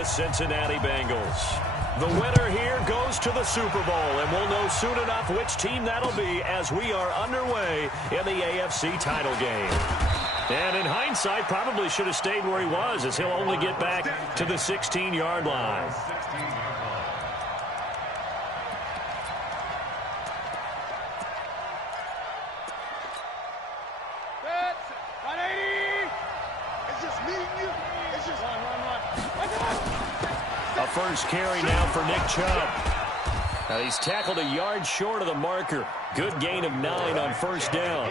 the Cincinnati Bengals. The winner here goes to the Super Bowl, and we'll know soon enough which team that'll be as we are underway in the AFC title game. And in hindsight, probably should have stayed where he was, as he'll only get back to the 16-yard line. A first carry now for Nick Chubb. Now he's tackled a yard short of the marker. Good gain of 9 on first down.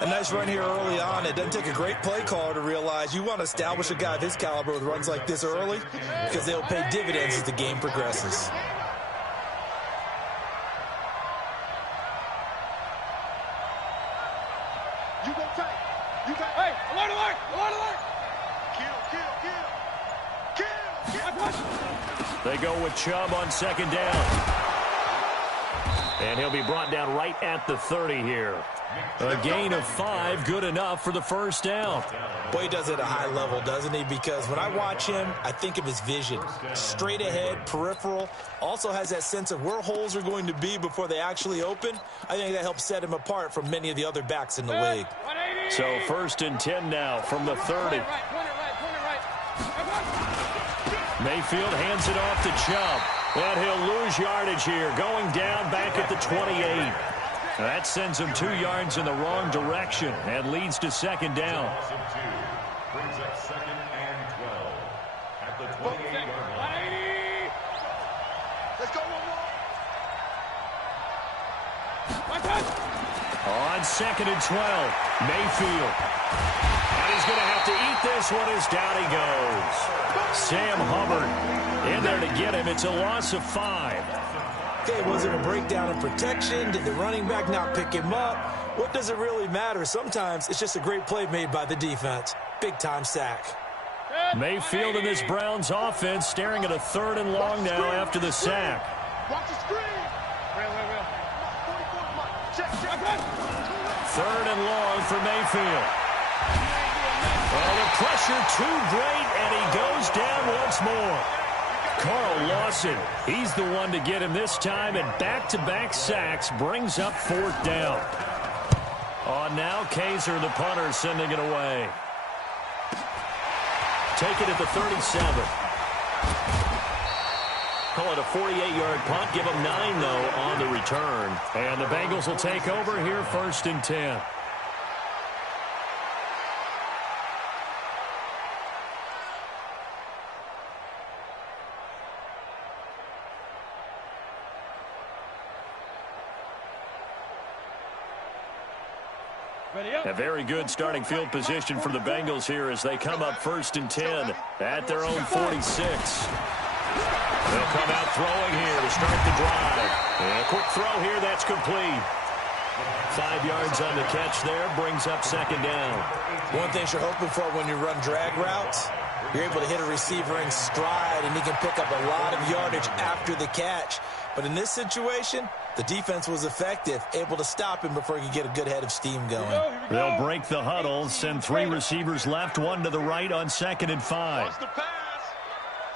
A nice run here early on. It doesn't take a great play caller to realize you want to establish a guy of his caliber with runs like this early because they'll pay dividends as the game progresses. You go tight. You got, hey, alert, alert, alert, alert. They go with Chubb on second down. And he'll be brought down right at the 30 here. A gain of 5, good enough for the first down. Boy, he does it at a high level, doesn't he? Because when I watch him, I think of his vision. Straight ahead, peripheral. Also has that sense of where holes are going to be before they actually open. I think that helps set him apart from many of the other backs in the league. So first and 10 now from the 30. Mayfield hands it off to Chubb. And he'll lose yardage here, going down back at the 28. That sends him 2 yards in the wrong direction and leads to second down. Brings up second and 12 at the 28-yard line. Let's go one more. On second and 12, Mayfield. And he's going to have to eat this one as down he goes. Sam Hubbard in there to get him. It's a loss of 5. Okay, was it a breakdown in protection? Did the running back not pick him up? What does it really matter? Sometimes it's just a great play made by the defense. Big-time sack. Mayfield in this Browns offense staring at a 3rd and long now after the sack. Watch the screen. 3rd and long for Mayfield. Well, the pressure too great, and he goes down once more. Carl Lawson, he's the one to get him this time, and back-to-back sacks brings up 4th down. On now, Kaiser, the punter, sending it away. Take it at the 37. Call it a 48-yard punt. Give him 9, though, on the return. And the Bengals will take over here, 1st and 10. A very good starting field position for the Bengals here as they come up 1st and 10 at their own 46. They'll come out throwing here to start the drive. And a quick throw here, that's complete. 5 yards on the catch there, brings up second down. One thing you're hoping for when you run drag routes, you're able to hit a receiver in stride, and he can pick up a lot of yardage after the catch. But in this situation, the defense was effective, able to stop him before he could get a good head of steam going. They'll break the huddle, send 3 receivers left, 1 to the right on 2nd and 5. Watch the pass.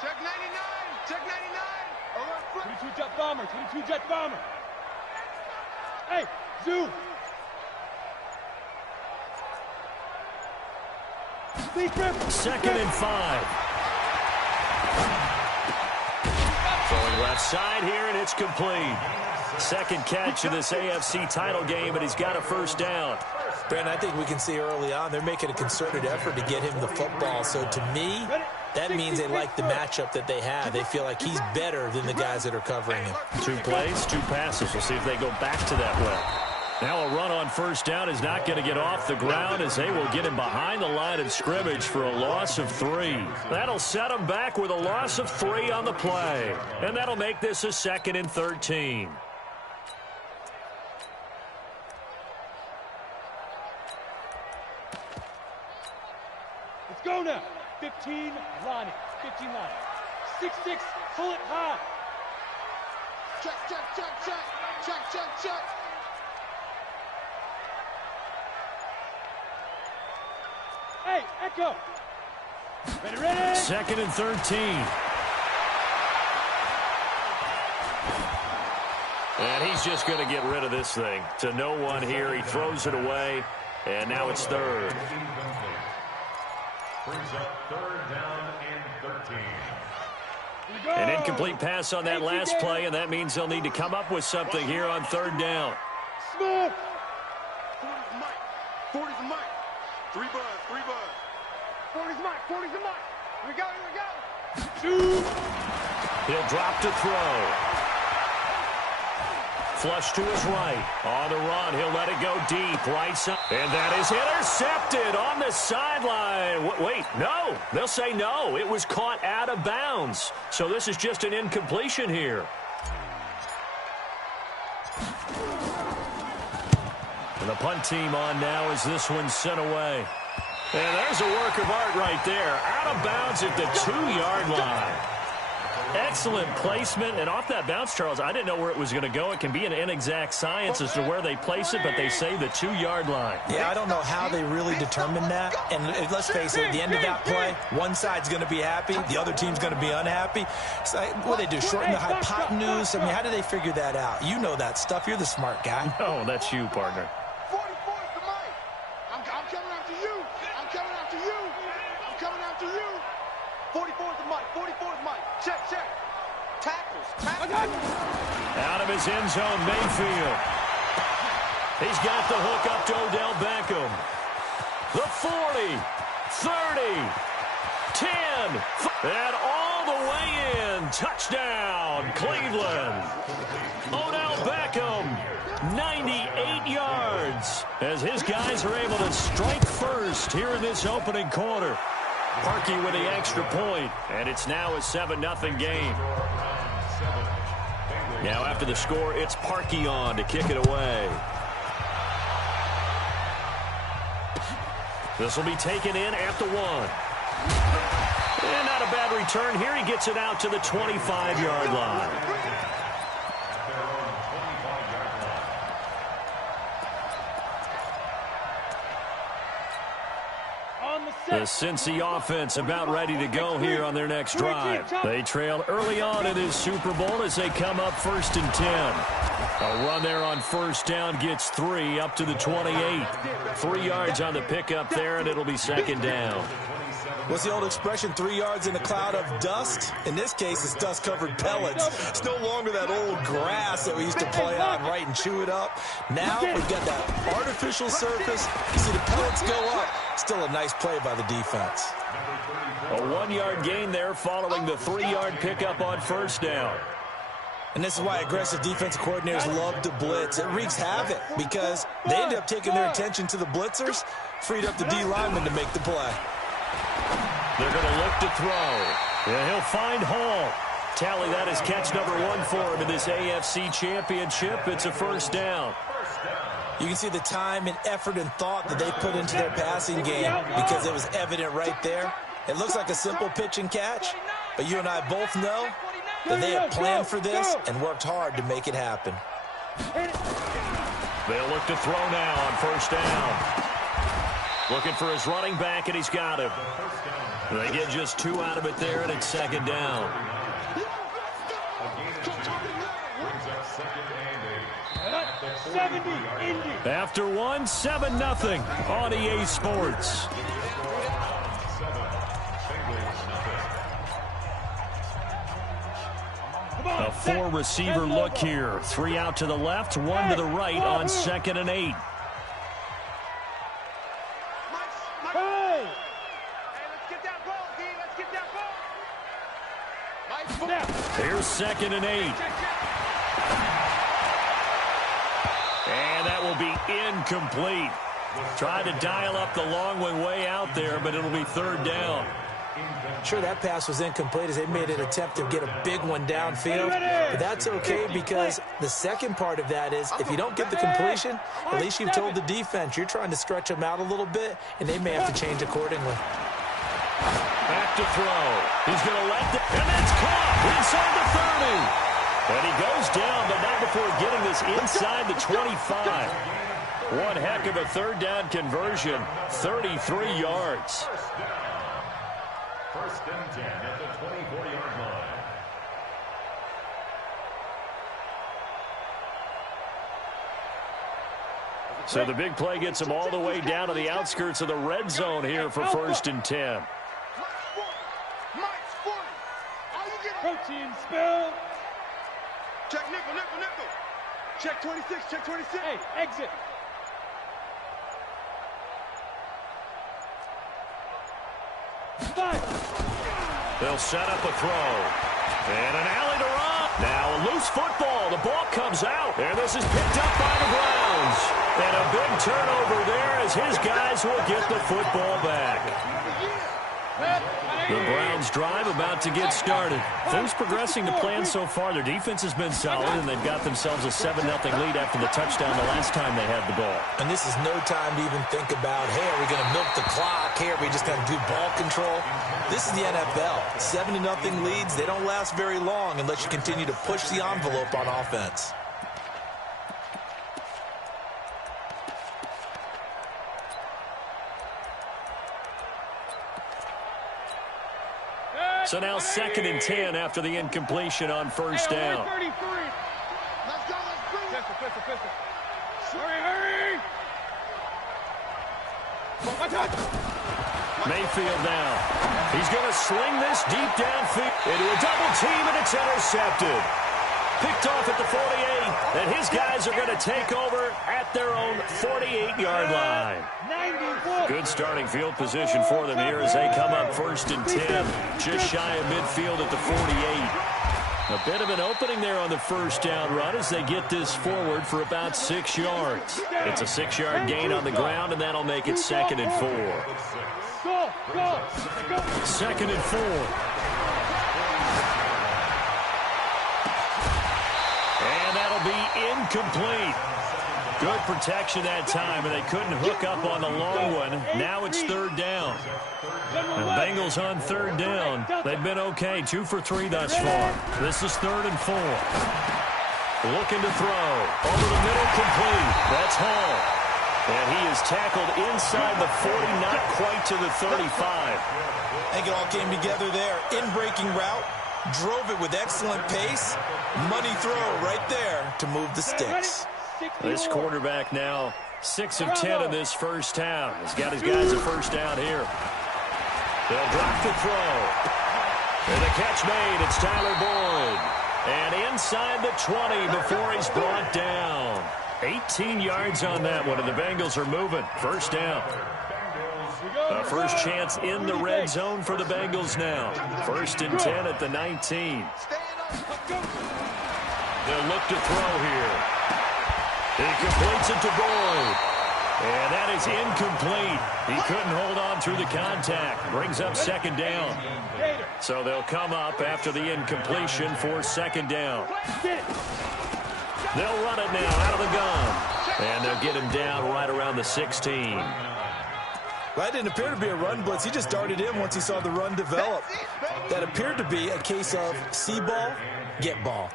Check 99. Check 99. 22 jet bomber. 22 jet bomber. Hey, zoom. Second and 5. Throwing left side here, and it's complete. Second catch of this AFC title game, and he's got a first down. Brandon, I think we can see early on they're making a concerted effort to get him the football. So to me, that means they like the matchup that they have. They feel like he's better than the guys that are covering him. 2 plays, 2 passes. We'll see if they go back to that well. Now a run on first down is not going to get off the ground as they will get him behind the line of scrimmage for a loss of 3. That'll set him back with a loss of 3 on the play. And that'll make this a 2nd and 13. Let's go now. 15 line. 15 line. 6-6. Pull it high. Check, check, check, check. Check, check, check. Hey, Echo. Ready. 2nd and 13. And he's just going to get rid of this thing. To no one here. He throws it away. And now it's 3rd. Brings up 3rd down and 13. An incomplete pass on that last play, and that means they'll need to come up with something here on 3rd down. Smith. 40's the mic. 40's the mic. 3 buzz. 3 buzz. 40's the mic. 40's the mic. Here we go. Here we go. Shoot. He'll drop to throw. Flush to his right. On the run, he'll let it go deep. Right side. And that is intercepted on the sideline. Wait, no. They'll say no. It was caught out of bounds. So this is just an incompletion here. And the punt team on now as this one's sent away. And there's a work of art right there. Out of bounds at the 2-yard line. Excellent placement, and off that bounce, Charles, I didn't know where it was going to go. It can be an inexact science as to where they place it, but they say the 2-yard line. Yeah, I don't know how they really determined that. And let's face it, at the end of that play, one side's going to be happy, the other team's going to be unhappy. So what do they do, shorten the hypotenuse? I mean, how do they figure that out? You know that stuff. You're the smart guy. No, that's you, partner. 44's the mic. I'm coming after you. I'm coming after you. I'm coming after you. 44's the mic. 44's the mic. Check. Tackles. Out of his end zone, Mayfield. He's got the hook up to Odell Beckham. The 40, 30, 10, and all the way in. Touchdown, Cleveland. Odell Beckham, 98 yards, as his guys are able to strike first here in this opening quarter. Parkey with the extra point, and it's now a 7-0 game. Now after the score, it's Parkey on to kick it away. This will be taken in at the 1. And not a bad return here. He gets it out to the 25-yard line. The Cincy offense about ready to go here on their next drive. They trailed early on in this Super Bowl as they come up 1st and 10. A run there on 1st down gets 3 up to the 28. 3 yards on the pickup there, and it'll be 2nd down. What's the old expression, 3 yards in a cloud of dust? In this case, it's dust-covered pellets. It's no longer that old grass that we used to play on, right, and chew it up. Now we've got that artificial surface. You see the pellets go up. Still a nice play by the defense. A 1-yard gain there following the 3-yard pickup on 1st down. And this is why aggressive defensive coordinators love to blitz. It wreaks havoc because they end up taking their attention to the blitzers, freed up the D lineman to make the play. They're going to look to throw. Yeah, he'll find Hall. Tally that is catch number 1 for him in this AFC Championship. It's a 1st down. You can see the time and effort and thought that they put into their passing game because it was evident right there. It looks like a simple pitch and catch, but you and I both know that they had planned for this and worked hard to make it happen. They'll look to throw now on 1st down. Looking for his running back, and he's got him. They get just 2 out of it there, and it's 2nd down. After 1, 7-0 on EA Sports. A 4-receiver look here. 3 out to the left, 1 to the right on 2nd and 8. Here's 2nd and 8. And that will be incomplete. Tried to dial up the long one way out there, but it'll be 3rd down. Sure, that pass was incomplete as they made an attempt to get a big one downfield. But that's okay because the second part of that is if you don't get the completion, at least you've told the defense you're trying to stretch them out a little bit, and they may have to change accordingly. Back to throw. He's going to let the... And that's caught inside the 30. And he goes down, but not before getting this inside the 25. One heck of a 3rd down conversion. 33 yards. First and 10 at the 24-yard line. So the big play gets them all the way down to the outskirts of the red zone here for first and 10. Protein spill. Check nickel, nickel, nickel. Check 26, check 26. Hey, exit. They'll set up a throw. And an alley to run. Now a loose football. The ball comes out. And this is picked up by the Browns. And a big turnover there as his guys will get the football back. The Browns drive about to get started. Things progressing to plan so far. Their defense has been solid, and they've got themselves a 7-0 lead after the touchdown the last time they had the ball. And this is no time to even think about, hey, are we going to milk the clock? Hey, are we just going to do ball control? This is the NFL. 7-0 leads, they don't last very long unless you continue to push the envelope on offense. So now 2nd and 10 after the incompletion on first down. Let's go, let's bring it. Pistol. Hurry. Mayfield now. He's going to sling this deep downfield into a double team, and it's intercepted. Picked off at the 48, and his guys are going to take over at their own 48-yard line. Good starting field position for them here as they come up 1st and 10, just shy of midfield at the 48. A bit of an opening there on the first down run as they get this forward for about 6 yards. It's a 6-yard gain on the ground, and that'll make it 2nd and 4. Go. 2nd and 4. And that'll be incomplete. Good protection that time, and they couldn't hook up on the long one. Now it's 3rd down. The Bengals on 3rd down. They've been okay, 2 for 3 thus far. This is 3rd and 4. Looking to throw. Over the middle, complete. That's Hall. And he is tackled inside the 40, not quite to the 35. I think it all came together there. In-breaking route. Drove it with excellent pace. Money throw right there to move the sticks. This quarterback now 6 of 10 in this first half. He's got his guys a first down here. They'll drop the throw. And the catch made. It's Tyler Boyd. And inside the 20 before he's brought down. 18 yards on that one, and the Bengals are moving. First down. A first chance in the red zone for the Bengals now. 1st and 10 at the 19. They'll look to throw here. He completes it to Boyd. And that is incomplete. He couldn't hold on through the contact. Brings up 2nd down. So they'll come up after the incompletion for 2nd down. They'll run it now out of the gun. And they'll get him down right around the 16. That didn't appear to be a run blitz. He just darted in once he saw the run develop. That appeared to be a case of see ball, get ball.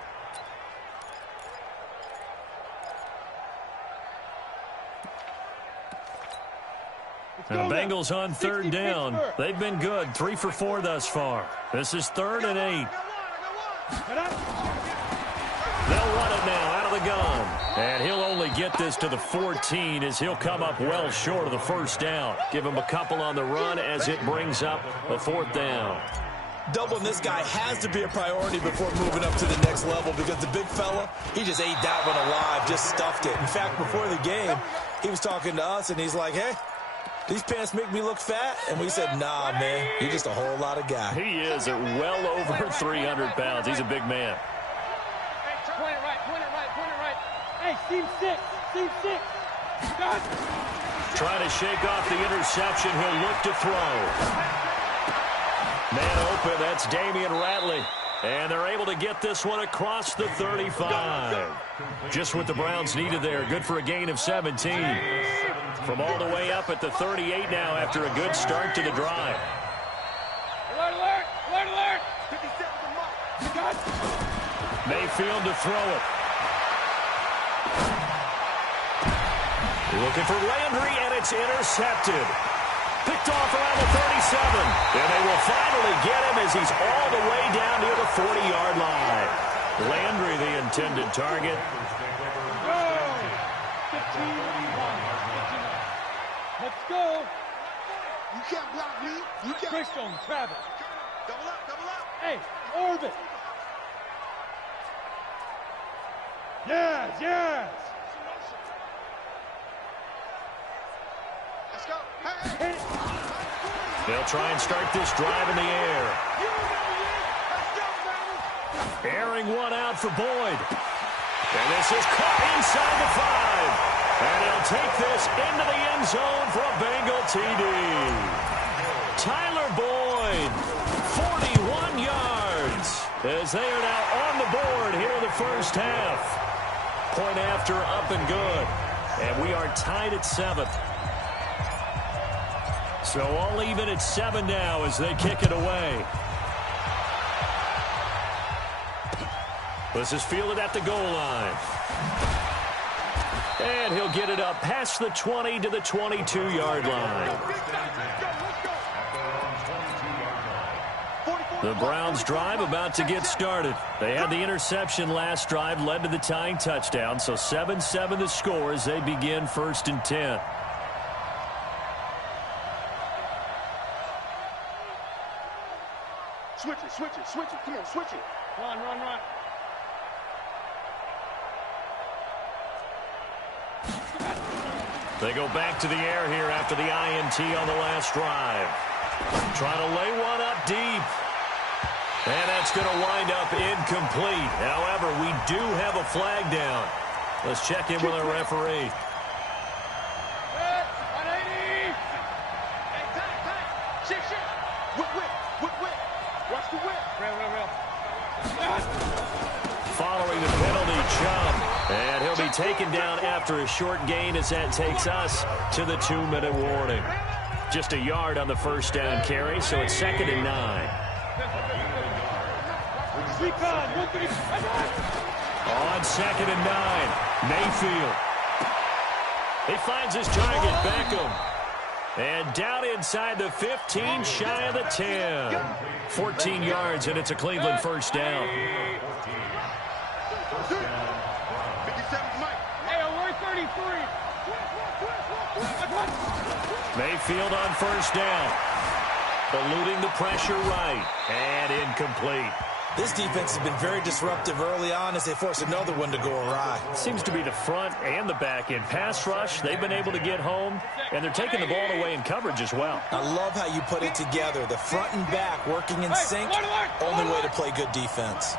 And the Bengals on 3rd down. They've been good, 3 for 4 thus far. This is 3rd and 8. They'll run it now out of the gun. And he'll only get this to the 14 as he'll come up well short of the first down. Give him a couple on the run as it brings up a 4th down. Doubling this guy has to be a priority before moving up to the next level because the big fella, he just ate that one alive, just stuffed it. In fact, before the game, he was talking to us, and he's like, hey, these pants make me look fat? And we said, nah, man, you're just a whole lot of guy. He is at well over 300 pounds. He's a big man. Point it right. Hey, seam 6. Trying to shake off the interception. He'll look to throw. Man open, that's Damian Ratley. And they're able to get this one across the 35. Just what the Browns needed there. Good for a gain of 17. From all the way up at the 38 now after a good start to the drive. Alert! 57 to Mike. Mayfield to throw it. Looking for Landry, and it's intercepted. Picked off around the 37. And they will finally get him as he's all the way down near the 40-yard line. Landry, the intended target. Go! 15, 1, 59. Let's go. You can't block me. You can't. Christian, Travis. Double up, double up. Hey, orbit. Yes, yes. Let's go. Hey, hey. They'll try and start this drive in the air. Airing one out for Boyd. And this is caught inside the 5. And he'll take this into the end zone for a Bengal TD. Tyler Boyd, 41 yards, as they are now on the board here in the first half. Point after, up and good. And we are tied at 7. So all even at 7 now as they kick it away. This is fielded at the goal line. And he'll get it up past the 20 to the 22-yard line. The Browns drive about to get started. They had the interception last drive, led to the tying touchdown. So 7-7 the score as they begin 1st and 10. Switch it, switch it, switch it. Come on, switch it. Run, run, run. They go back to the air here after the INT on the last drive. Trying to lay one up deep. And that's going to wind up incomplete. However, we do have a flag down. Let's check in with our referee. 180. Hey, tight. Shit. Whip. Watch the whip. Rail. Following the penalty, Chubb. And he'll be taken down after a short gain as that takes us to the 2-minute warning. Just a yard on the first down carry, so it's 2nd and 9. On 2nd and 9, Mayfield. He finds his target, Beckham. And down inside the 15, shy of the 10. 14 yards, and it's a Cleveland first down. Mayfield on first down. Eluding the pressure right. And incomplete. This defense has been very disruptive early on as they force another one to go awry. Seems to be the front and the back in pass rush. They've been able to get home, and they're taking the ball away in coverage as well. I love how you put it together. The front and back working in sync. Only way to play good defense.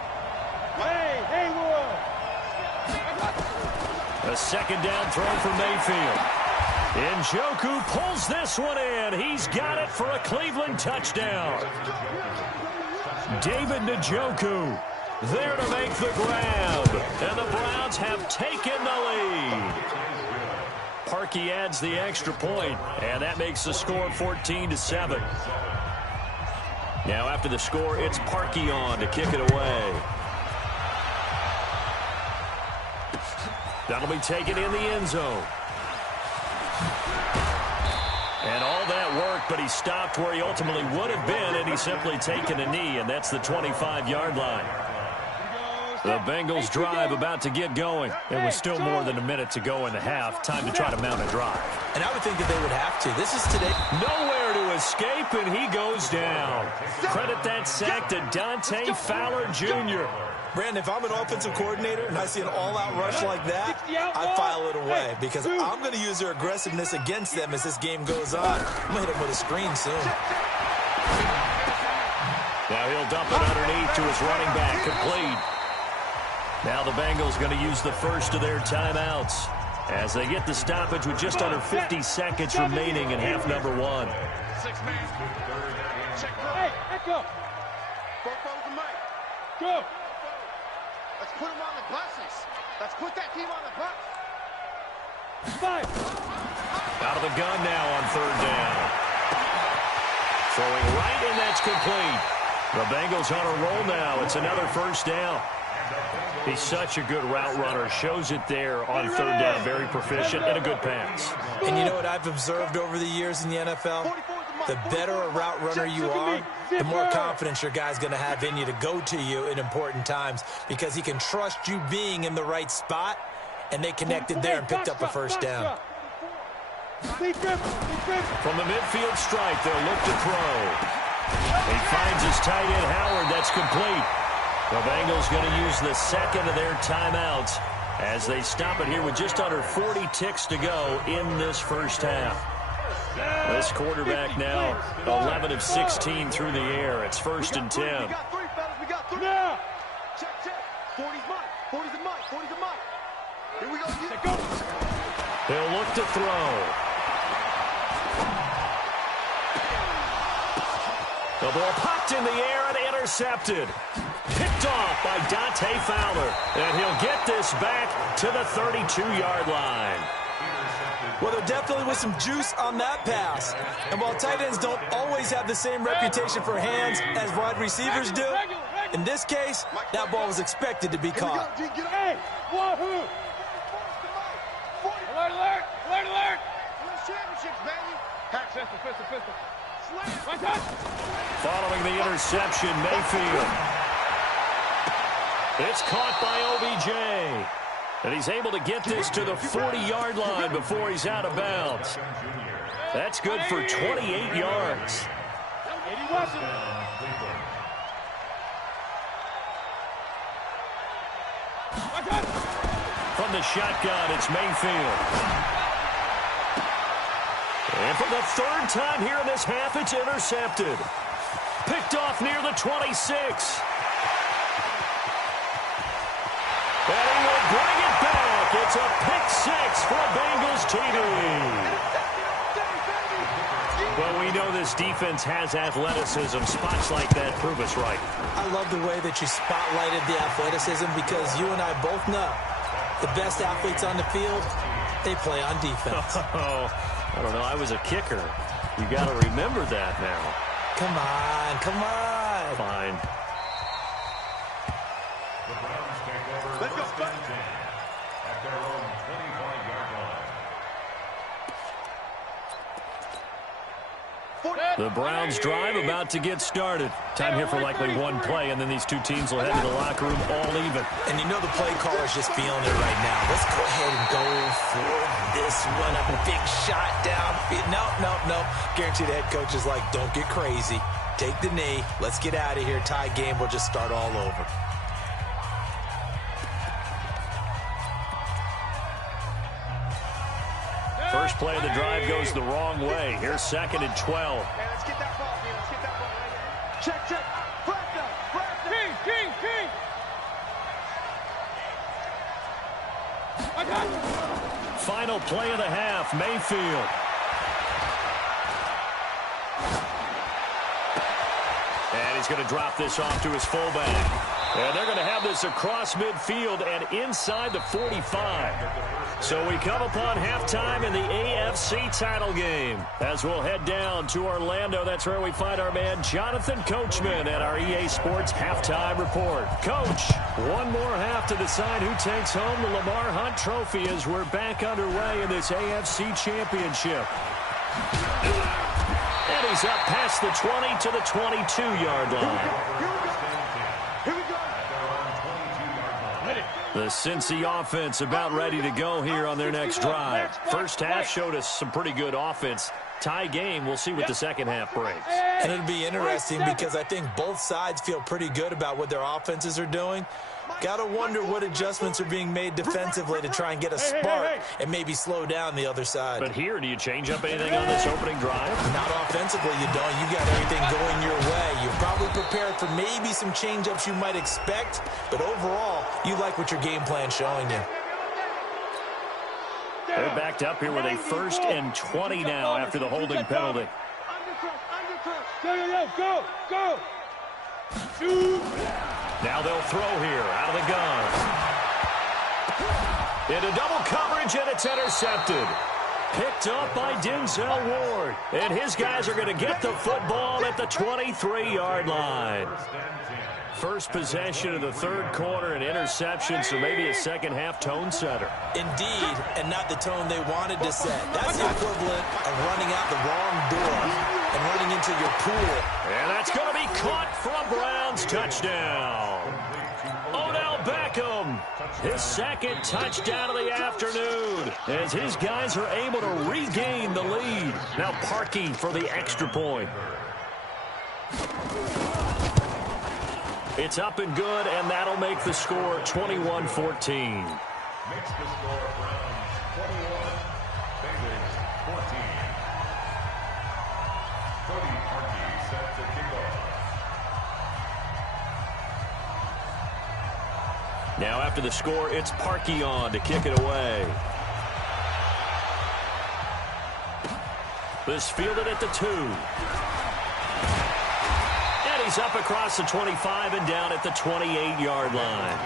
A second down throw for Mayfield. Njoku pulls this one in. He's got it for a Cleveland touchdown. David Njoku there to make the grab. And the Browns have taken the lead. Parkey adds the extra point, and that makes the score 14-7. Now after the score, it's Parkey on to kick it away. That'll be taken in the end zone. And all that work, but he stopped where he ultimately would have been, and he's simply taken a knee, and that's the 25-yard line. The Bengals drive about to get going. It was still more than a minute to go in the half. Time to try to mount a drive. And I would think that they would have to. This is today. Nowhere to escape, and he goes down. Credit that sack to Dante Fowler Jr. Brandon, if I'm an offensive coordinator and I see an all-out rush like that, I file it away because I'm going to use their aggressiveness against them as this game goes on. I'm going to hit them with a screen soon. Now he'll dump it underneath to his running back, complete. Now the Bengals going to use the first of their timeouts as they get the stoppage with just under 50 seconds remaining in half number 1. Hey, echo. Go. Let's put him on the buses. Let's put that team on the bus. 5. Out of the gun now on 3rd down. Throwing right, and that's complete. The Bengals on a roll now. It's another first down. He's such a good route runner. Shows it there on third down. Very proficient and a good pass. And you know what I've observed over the years in the NFL? The better a route runner you are, the more confidence your guy's going to have in you to go to you in important times because he can trust you being in the right spot, and they connected there and picked up a first down. From the midfield stripe, they'll look to throw. He finds his tight end, Howard. That's complete. The Bengals going to use the second of their timeouts as they stop it here with just under 40 ticks to go in this first half. This quarterback now 11 of 16 through the air. It's 1st and 10. We got three, fellas. We got three. Yeah. Check, check. 40's mine. 40's a mine. 40's a mine. Here we go. Go. They'll look to throw. The ball popped in the air and intercepted. Picked off by Dante Fowler. And he'll get this back to the 32-yard line. Well, there definitely was some juice on that pass. And while tight ends don't always have the same reputation for hands as wide receivers do, in this case, that ball was expected to be caught. Hey, wahoo! Alert, alert, alert, alert! Championships, baby. Pack, pistol, pistol, pistol. Following the interception, Mayfield. It's caught by OBJ. And he's able to get this to the 40-yard line before he's out of bounds. That's good for 28 yards. From the shotgun, it's Mayfield. And for the third time here in this half, it's intercepted. Picked off near the 26. And he will bring it back. It's a pick-6 for Bengals TD. Well, we know this defense has athleticism. Spots like that prove us right. I love the way that you spotlighted the athleticism because you and I both know the best athletes on the field, they play on defense. I don't know. I was a kicker. You got to remember that now. Come on, come on. Fine. Let's go. At their own 25-yard line. The Browns drive about to get started. Time here for likely one play, and then these two teams will head to the locker room all even. And you know the play caller's just feeling it right now. Let's go ahead and go for this one. A big shot down. No. Guaranteed the head coach is like, don't get crazy. Take the knee. Let's get out of here. Tie game. We'll just start all over. First play of the drive goes the wrong way. Here's 2nd and 12. Hey, let's get that ball, man. Let's get that ball right here. Check, check. Flat down. King. Final play of the half, Mayfield. And he's going to drop this off to his fullback. And they're going to have this across midfield and inside the 45. So we come upon halftime in the AFC title game. As we'll head down to Orlando, that's where we find our man Jonathan Coachman at our EA Sports Halftime Report. Coach, one more half to decide who takes home the Lamar Hunt Trophy as we're back underway in this AFC Championship. And he's up past the 20 to the 22-yard line. Here we go. The Cincy offense about ready to go here on their next drive. First half showed us some pretty good offense. Tie game, we'll see what the second half brings. And it'll be interesting because I think both sides feel pretty good about what their offenses are doing. Got to wonder what adjustments are being made defensively to try and get a spark and maybe slow down the other side. But here, do you change up anything on this opening drive? Not offensively, you don't. You got everything going your way. You're probably prepared for maybe some change-ups you might expect, but overall, you like what your game plan's showing you. They're backed up here with a 1st and 20 now after the holding penalty. Go. Shoot. Now they'll throw here out of the gun. Into double coverage, and it's intercepted. Picked up by Denzel Ward. And his guys are going to get the football at the 23-yard line. First possession of the third quarter, an interception, so maybe a second-half tone setter. Indeed, and not the tone they wanted to set. That's the equivalent of running out the wrong door and running into your pool. And that's going to be caught for a Browns touchdown. Odell Beckham, his second touchdown of the afternoon, as his guys are able to regain the lead. Now Parkey for the extra point. It's up and good, and that'll make the score 21-14. Makes the score Browns 21, Bengals 14. Cody Parkey set to kick off. Now after the score, it's Parkey on to kick it away. This fielded at the 2. And he's up across the 25 and down at the 28-yard line.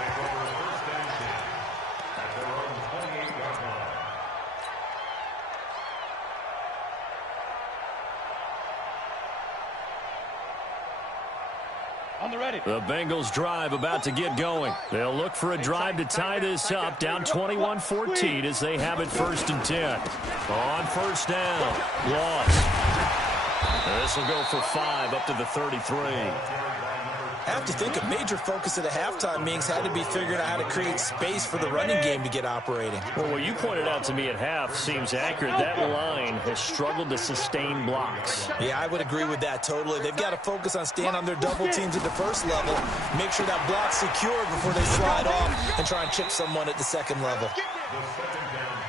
On the ready. The Bengals drive about to get going. They'll look for a drive to tie this up, down 21-14 as they have it 1st and 10. On first down, loss. This will go for 5 up to the 33. I have to think a major focus of the halftime meetings had to be figuring out how to create space for the running game to get operating. Well, what you pointed out to me at half seems accurate. That line has struggled to sustain blocks. Yeah, I would agree with that totally. They've got to focus on staying on their double teams at the first level, make sure that block's secured before they slide off and try and chip someone at the second level.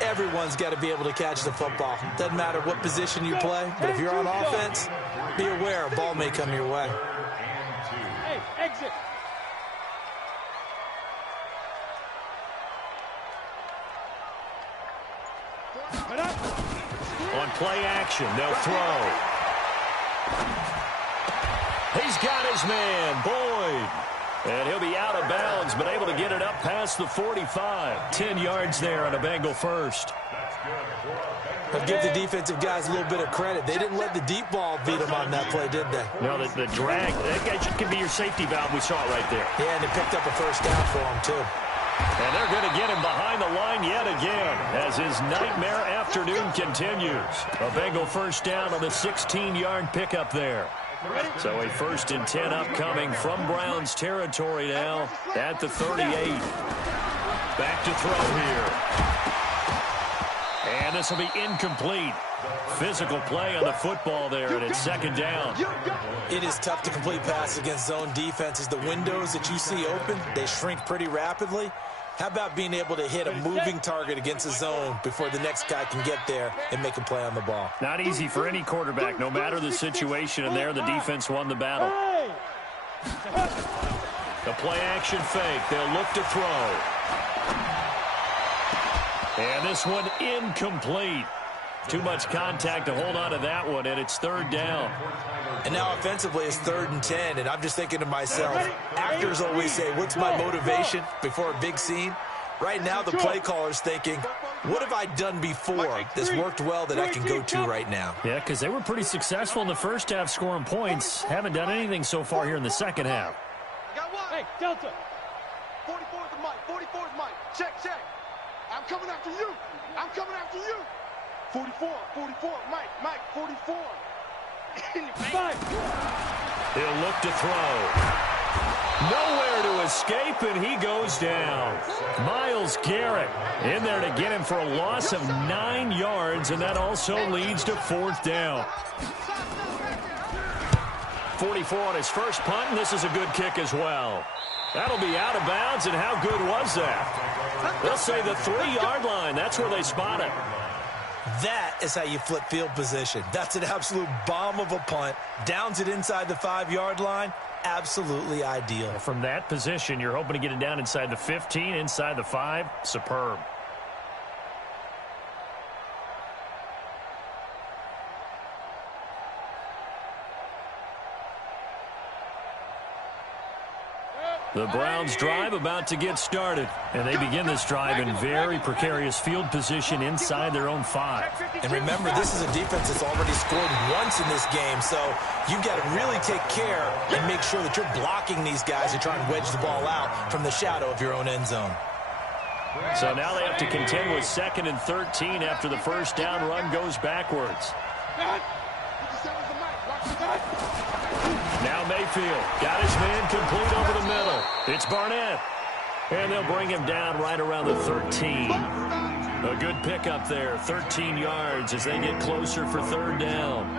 Everyone's got to be able to catch the football. Doesn't matter what position you play, but if you're on offense, be aware a ball may come your way. Hey, exit. On play action, they'll throw. He's got his man, Boyd. And he'll be out of bounds, but able to get it up past the 45. 10 yards there on a Bengal first. I'll give the defensive guys a little bit of credit. They didn't let the deep ball beat them on that play, did they? No, the drag, that guy could be your safety valve. We saw it right there. Yeah, and they picked up a first down for him, too. And they're going to get him behind the line yet again as his nightmare afternoon continues. A Bengal first down on the 16-yard pickup there. So a 1st and 10 upcoming from Browns territory now at the 38. Back to throw here. And this will be incomplete. Physical play on the football there, and it's 2nd down. It is tough to complete passes against zone defenses. The windows that you see open, they shrink pretty rapidly. How about being able to hit a moving target against a zone before the next guy can get there and make a play on the ball? Not easy for any quarterback, no matter the situation, and there the defense won the battle. The play-action fake. They'll look to throw. And this one incomplete. Too much contact to hold on to that one, and it's 3rd down. And now offensively it's 3rd and 10, and I'm just thinking to myself, actors always say, what's my motivation before a big scene? Right now the play caller's thinking, what have I done before that's worked well that I can go to right now? Yeah, because they were pretty successful in the first half scoring points. Haven't done anything so far here in the second half. Hey, Delta. 44 is the mic. 44 is mic. Check, check. I'm coming after you. I'm coming after you. 44, Mike, 44. He'll look to throw. Nowhere to escape, and he goes down. Myles Garrett in there to get him for a loss of 9 yards, and that also leads to 4th down. 44 on his first punt, and this is a good kick as well. That'll be out of bounds, and how good was that? They'll say the 3-yard line. That's where they spot it. That is how you flip field position. That's an absolute bomb of a punt. Downs it inside the 5-yard line. Absolutely ideal. From that position, you're hoping to get it down inside the 15, inside the 5. Superb. The Browns drive about to get started, and they begin this drive in very precarious field position inside their own 5. And remember, this is a defense that's already scored once in this game, so you've got to really take care and make sure that you're blocking these guys who try and wedge the ball out from the shadow of your own end zone. So now they have to contend with 2nd and 13 after the first down run goes backwards. Now Mayfield got his man complete over the middle. It's Barnett. And they'll bring him down right around the 13. A good pickup there, 13 yards as they get closer for 3rd down.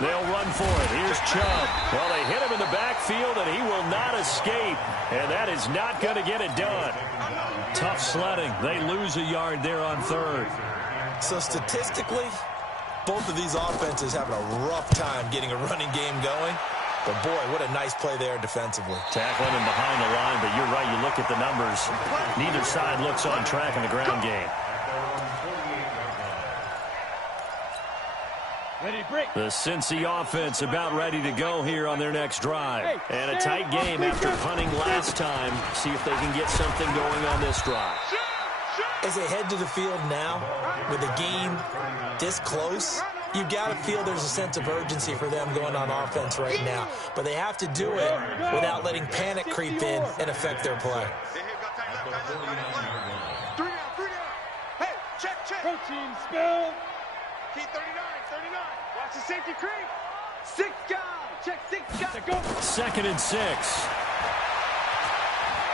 They'll run for it. Here's Chubb. Well, they hit him in the backfield, and he will not escape. And that is not going to get it done. Tough sledding. They lose a yard there on 3rd. So statistically, both of these offenses having a rough time getting a running game going. But, boy, what a nice play there defensively. Tackling him behind the line, but you're right. You look at the numbers. Neither side looks on track in the ground game. The Cincy offense about ready to go here on their next drive. And a tight game after punting last time. See if they can get something going on this drive. As they head to the field now, with the game this close, you've got to feel there's a sense of urgency for them going on offense right now. But they have to do it without letting panic creep in and affect their play. Hey, check. Protein spill. Key 39. Watch the safety creep. 6 guys. Check 6 guys. Go. 2nd and 6.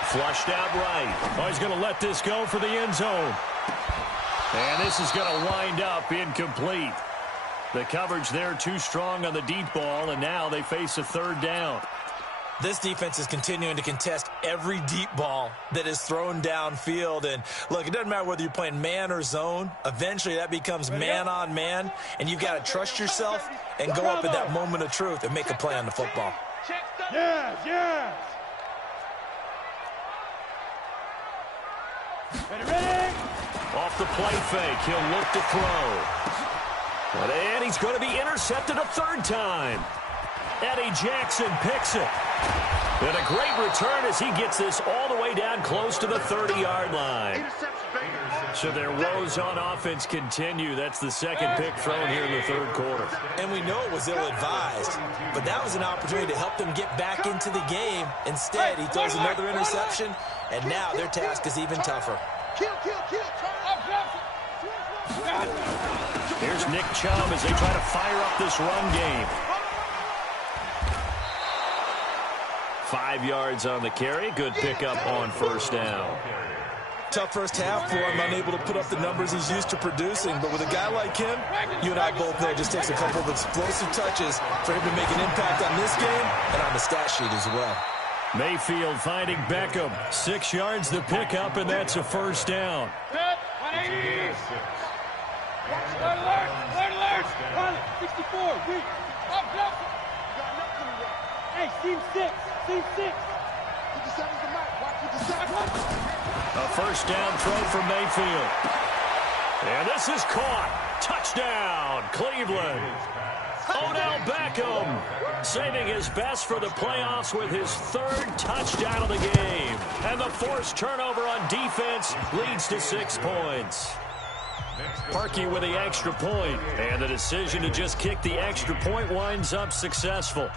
Flushed out right. Oh, he's going to let this go for the end zone. And this is going to wind up incomplete. The coverage there too strong on the deep ball, and now they face a 3rd down. This defense is continuing to contest every deep ball that is thrown downfield. And, look, it doesn't matter whether you're playing man or zone. Eventually, that becomes man on man, and you've got to trust yourself and go up at that moment of truth and make a play on the football. Yes. Ready. Off the play fake, he'll look to throw. And he's going to be intercepted a 3rd time. Eddie Jackson picks it. And a great return as he gets this all the way down close to the 30-yard line. So their woes on offense continue. That's the 2nd pick thrown here in the 3rd quarter. And we know it was ill-advised, but that was an opportunity to help them get back into the game. Instead, he throws another interception, and now their task is even tougher. Here's Nick Chubb as they try to fire up this run game. 5 yards on the carry. Good pickup on 1st down. Tough first half for him, unable to put up the numbers he's used to producing. But with a guy like him, you and I both know it just takes a couple of explosive touches for him to make an impact on this game and on the stat sheet as well. Mayfield finding Beckham. 6 yards the pickup, and that's a 1st down. Alert. 64. Weak. Hey, team 6. A 1st down throw from Mayfield. And this is caught. Touchdown, Cleveland. Odell Beckham saving his best for the playoffs with his 3rd touchdown of the game. And the forced turnover on defense leads to 6 points. Parkey with the extra point. And the decision to just kick the extra point winds up successful.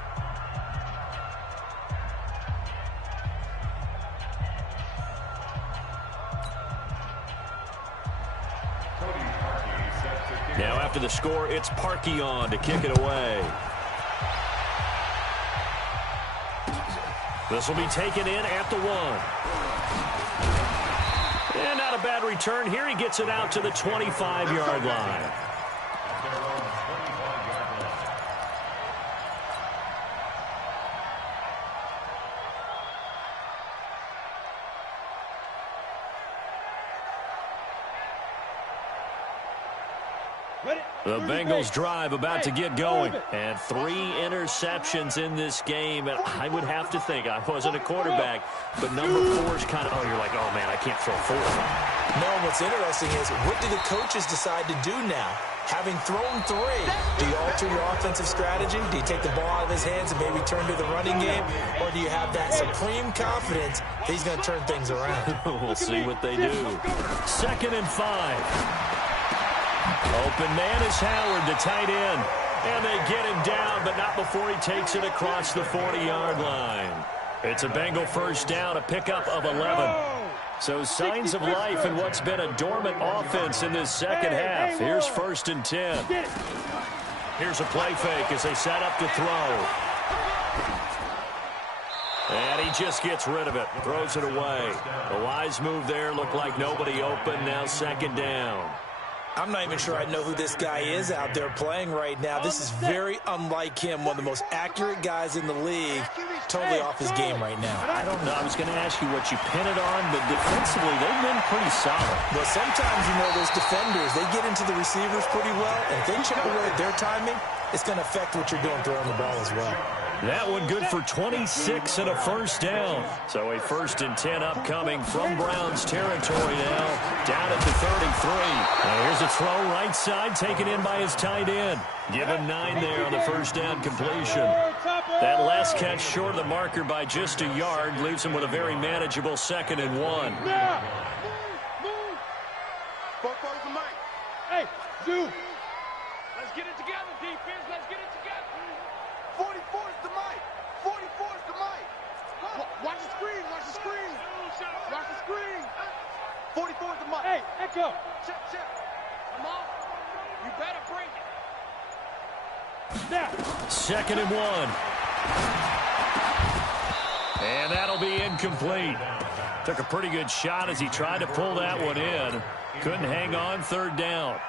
Now after the score, it's Parkey on to kick it away. This will be taken in at the 1. And not a bad return here. He gets it out to the 25-yard line. The Bengals drive about to get going. And 3 interceptions in this game. And I would have to think, I wasn't a quarterback, but number 4 is kind of, oh, you're like, oh, man, I can't throw 4. No, what's interesting is, what do the coaches decide to do now? Having thrown 3, do you alter your offensive strategy? Do you take the ball out of his hands and maybe turn to the running game? Or do you have that supreme confidence that he's going to turn things around? We'll see what they do. 2nd and 5. Open man is Howard, the tight end. And they get him down, but not before he takes it across the 40-yard line. It's a Bengal first down, a pickup of 11. So signs of life in what's been a dormant offense in this second half. Here's 1st and 10. Here's a play fake as they set up to throw. And he just gets rid of it, throws it away. A wise move there, looked like nobody open, now 2nd down. I'm not even sure I know who this guy is out there playing right now. This is very unlike him, one of the most accurate guys in the league. Totally off his game right now. I don't know. I was going to ask you what you pin it on, but defensively, they've been pretty solid. Well, sometimes, you know, those defenders, they get into the receivers pretty well, and if they chip away at their timing, it's going to affect what you're doing throwing the ball as well. That one good for 26 and a first down. So a 1st and 10 upcoming from Browns territory now. Down at the 33. Now here's a throw right side taken in by his tight end. Give him 9 there on the first down completion. That last catch short of the marker by just a yard leaves him with a very manageable 2nd and 1. Hey, Zoo. Let's get it together, defense. Let's get it together. 44 is the mic. 44 is the mic. Watch the screen. Watch the screen. Watch the screen. 44 is the mic. Hey, Echo. Check, check. Come on. You better bring it. Now. 2nd and 1. And that'll be incomplete. Took a pretty good shot as he tried to pull that one in. Couldn't hang on 3rd down.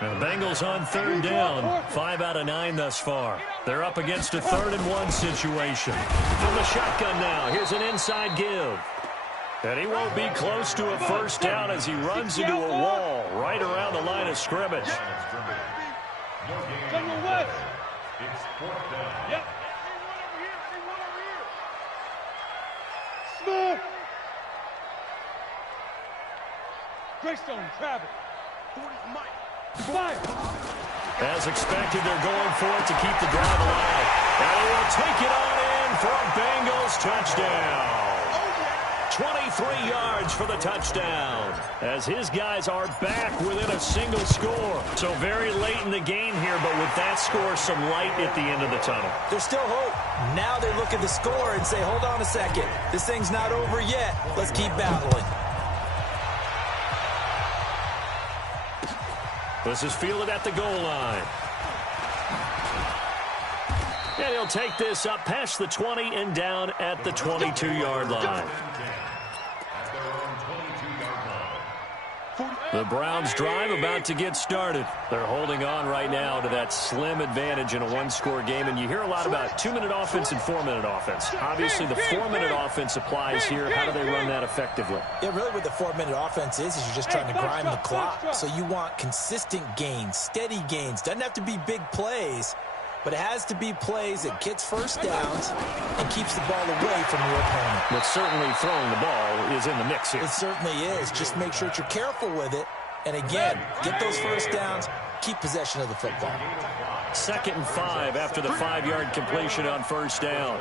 The Bengals on 3rd down. 5 out of 9 thus far. They're up against a 3rd and 1 situation. From the shotgun now. Here's an inside give. And he won't be close to a first down as he runs into a wall right around the line of scrimmage. General West. It's 4th down. Yep. Smooth. Greystone, Travis. 40 is the mic. Fire. As expected, they're going for it to keep the drive alive. And he will take it on in for a Bengals touchdown. 23 yards for the touchdown. As his guys are back within a single score. So very late in the game here, but with that score, some light at the end of the tunnel. There's still hope. Now they look at the score and say, hold on a second. This thing's not over yet. Let's keep battling. This is fielded at the goal line. And he'll take this up past the 20 and down at the 22-yard line. The Browns drive about to get started. They're holding on right now to that slim advantage in a one-score game. And you hear a lot about 2-minute offense and 4-minute offense. Obviously, the 4-minute offense applies here. How do they run that effectively? Yeah, really what the 4-minute offense is you're just trying to grind the clock. So you want consistent gains, steady gains. Doesn't have to be big plays, but it has to be plays that gets first downs and keeps the ball away from your opponent. But certainly throwing the ball is in the mix here. It certainly is. Just make sure that you're careful with it. And again, get those first downs, keep possession of the football. 2nd and 5 after the 5-yard completion on first down.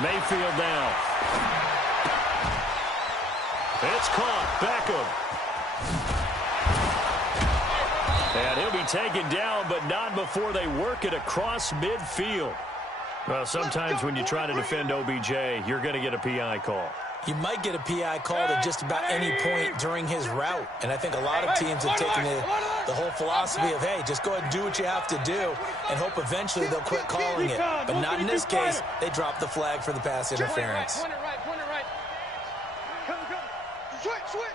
Mayfield now. It's caught. Beckham. And he'll be taken down, but not before they work it across midfield. Well, sometimes when you try to defend OBJ, you're going to get a PI call. You might get a PI called at just about any point during his route. And I think a lot of teams have taken the whole philosophy of, hey, just go ahead and do what you have to do and hope eventually they'll quit calling it. But not in this case. They dropped the flag for the pass interference. Point it right. Come. Switch.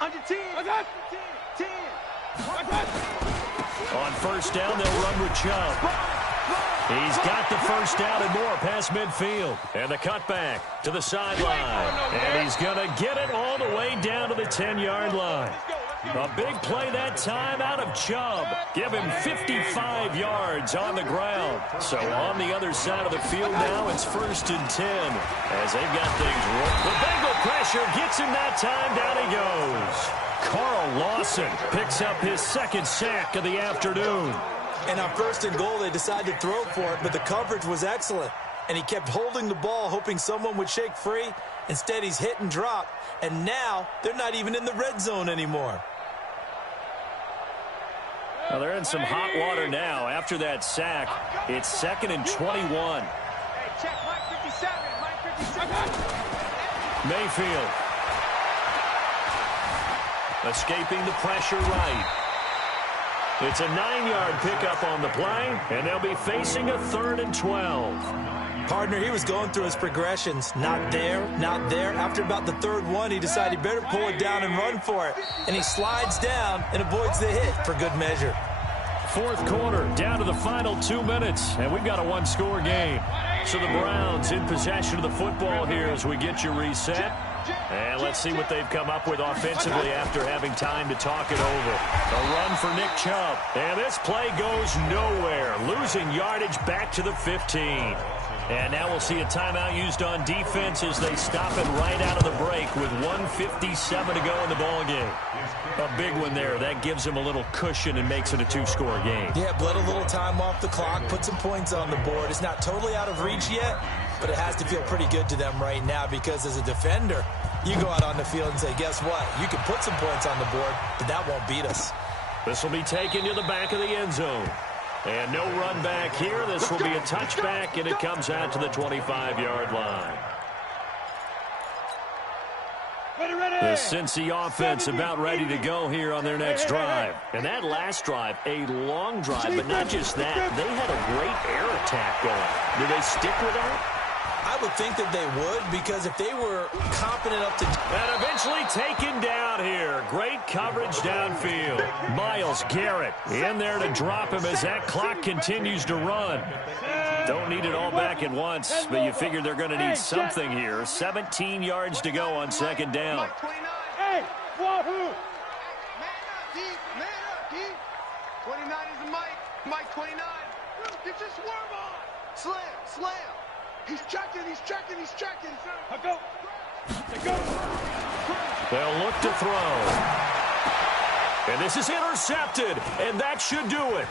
Under 10. 10. On first down, they'll run with Chubb. He's got the first down and more past midfield. And the cutback to the sideline. And he's going to get it all the way down to the 10-yard line. A big play that time out of Chubb. Give him 55 yards on the ground. So on the other side of the field now, it's 1st and 10 as they've got things rolling. The Bengal pressure gets him that time. Down he goes. Carl Lawson picks up his 2nd sack of the afternoon. And on 1st and goal, they decided to throw for it, but the coverage was excellent. And he kept holding the ball, hoping someone would shake free. Instead, he's hit and drop. And now they're not even in the red zone anymore. Well, they're in some hot water now. After that sack, it's 2nd and 21. Hey, check Mike 57. Mike 57. Mayfield. Escaping the pressure right. It's a 9-yard pickup on the play, and they'll be facing a 3rd and 12. Partner, he was going through his progressions. Not there, not there. After about the 3rd one, he decided he better pull it down and run for it. And he slides down and avoids the hit for good measure. 4th quarter, down to the final 2 minutes, and we've got a 1-score game. So the Browns in possession of the football here as we get you reset. And let's see what they've come up with offensively after having time to talk it over. A run for Nick Chubb. And this play goes nowhere, losing yardage back to the 15. And now we'll see a timeout used on defense as they stop it right out of the break with 1:57 to go in the ballgame. A big one there. That gives them a little cushion and makes it a 2-score game. Yeah, bled a little time off the clock, put some points on the board. It's not totally out of reach yet, but it has to feel pretty good to them right now because as a defender, you go out on the field and say, guess what? You can put some points on the board, but that won't beat us. This will be taken to the back of the end zone. And no run back here. This will be a touchback, and it comes out to the 25-yard line. The Cincy offense about ready to go here on their next drive. And that last drive, a long drive, but not just that. They had a great air attack going. Do they stick with that? I would think that they would because if they were confident up to... And eventually taken down here. Great coverage downfield. Myles Garrett in there to drop him as that clock continues to run. Don't need it all back at once, but you figure they're going to need something here. 17 yards to go on 2nd down. Hey, wahoo! Man up, D. 29 is the Mike. Mike 29. Get your swerve on. Slam. He's checking. I go. They'll look to throw. And this is intercepted, and that should do it.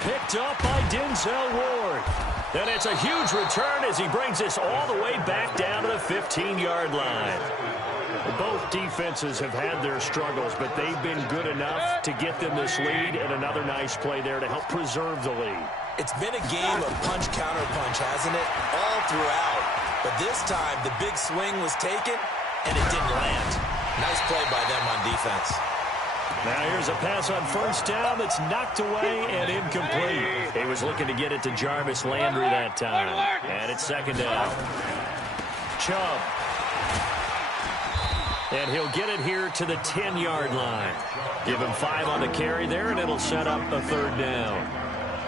Picked up by Denzel Ward. And it's a huge return as he brings this all the way back down to the 15-yard line. Both defenses have had their struggles, but they've been good enough to get them this lead, and another nice play there to help preserve the lead. It's been a game of punch-counter-punch, hasn't it? All throughout. But this time, the big swing was taken, and it didn't land. Nice play by them on defense. Now here's a pass on 1st down that's knocked away and incomplete. He was looking to get it to Jarvis Landry that time. And it's 2nd down. Chubb. And he'll get it here to the 10-yard line. Give him 5 on the carry there, and it'll set up a 3rd down.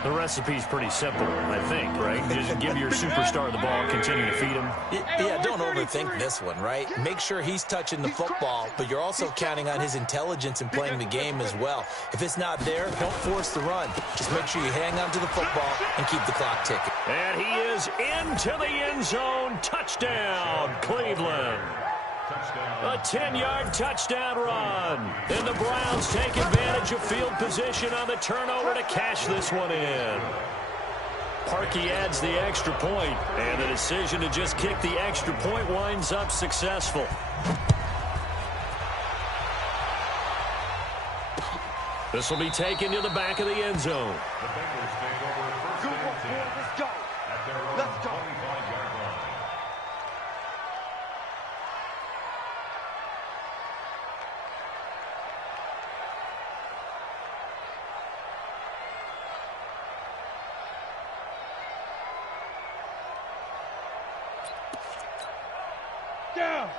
The recipe's pretty simple, I think, right? Just give your superstar the ball, continue to feed him. Yeah, don't overthink this one, right? Make sure he's touching the football, but you're also counting on his intelligence in playing the game as well. If it's not there, don't force the run. Just make sure you hang on to the football and keep the clock ticking. And he is into the end zone. Touchdown, Cleveland. A 10-yard touchdown run. And the Browns take advantage of field position on the turnover to cash this one in. Parkey adds the extra point, and the decision to just kick the extra point winds up successful. This will be taken to the back of the end zone. The Bengals take over 1st and 10. Let's go. At their own 25-yard line.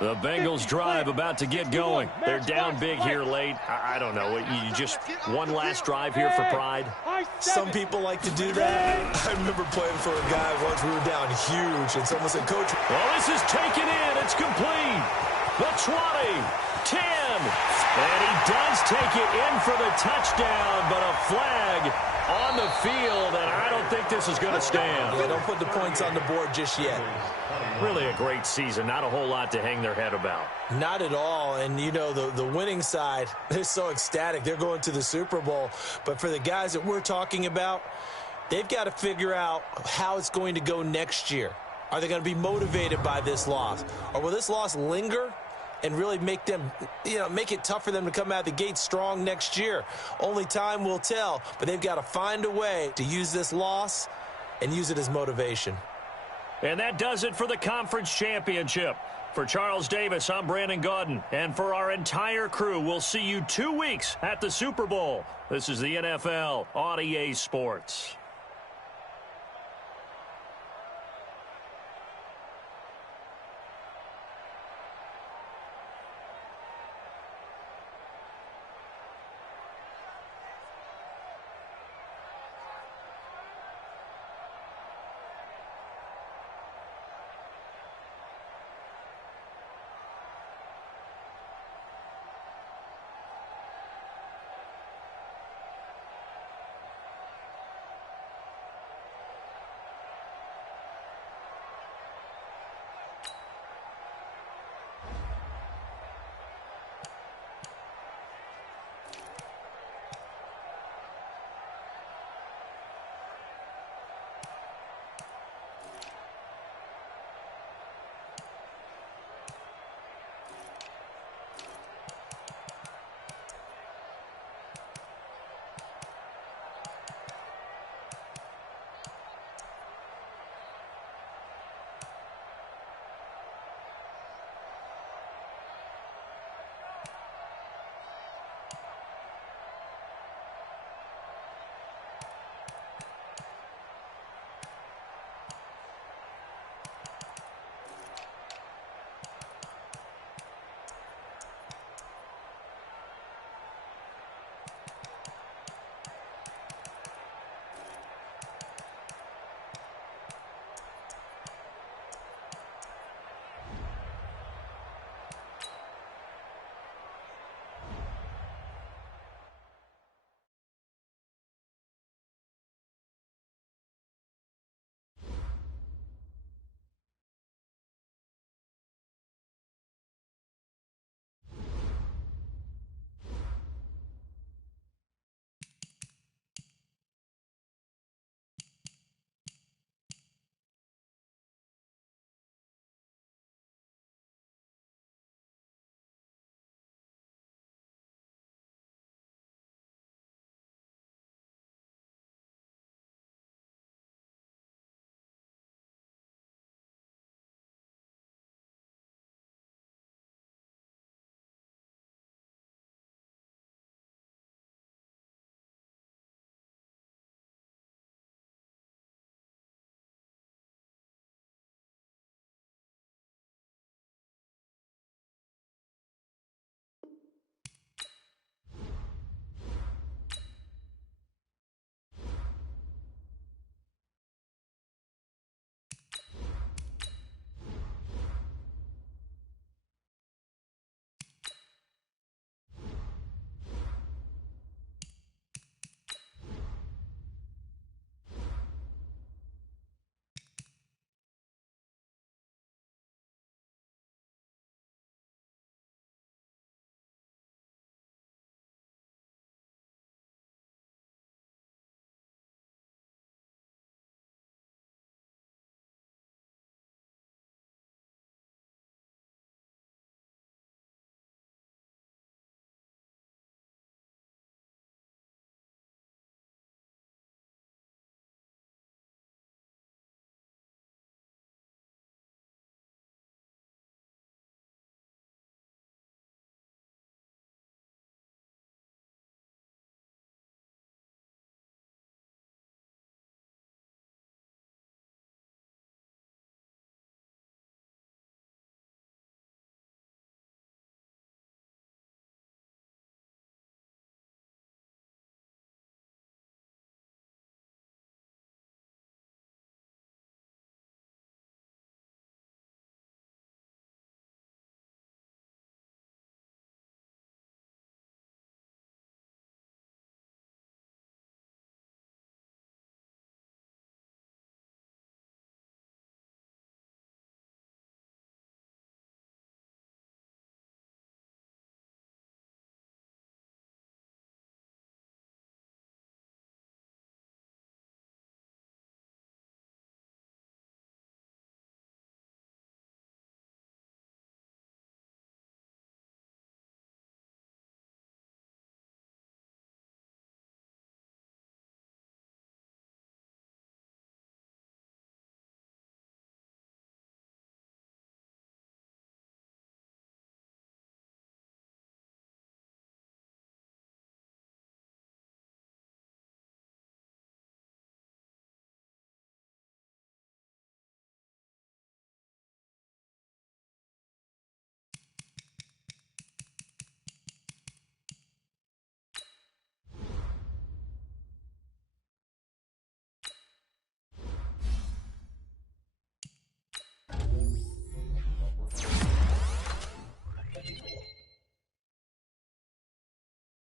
The Bengals drive about to get going. They're down big here late. I don't know. You just one last drive here for pride? Some people like to do that. I remember playing for a guy once. We were down huge, and someone said, Coach. Well, this is taken in. It's complete. The 20 10. And he does take it in for the touchdown, but a flag on the field, and I don't think this is going to stand. Yeah, don't put the points on the board just yet. Really a great season. Not a whole lot to hang their head about. Not at all. And, you know, the winning side, they're so ecstatic. They're going to the Super Bowl. But for the guys that we're talking about, they've got to figure out how it's going to go next year. Are they going to be motivated by this loss? Or will this loss linger and really make them, make it tough for them to come out the gate strong next year? Only time will tell, but they've got to find a way to use this loss and use it as motivation. And that does it for the conference championship. For Charles Davis, I'm Brandon Gaudin. And for our entire crew, we'll see you 2 weeks at the Super Bowl. This is the NFL on EA Sports.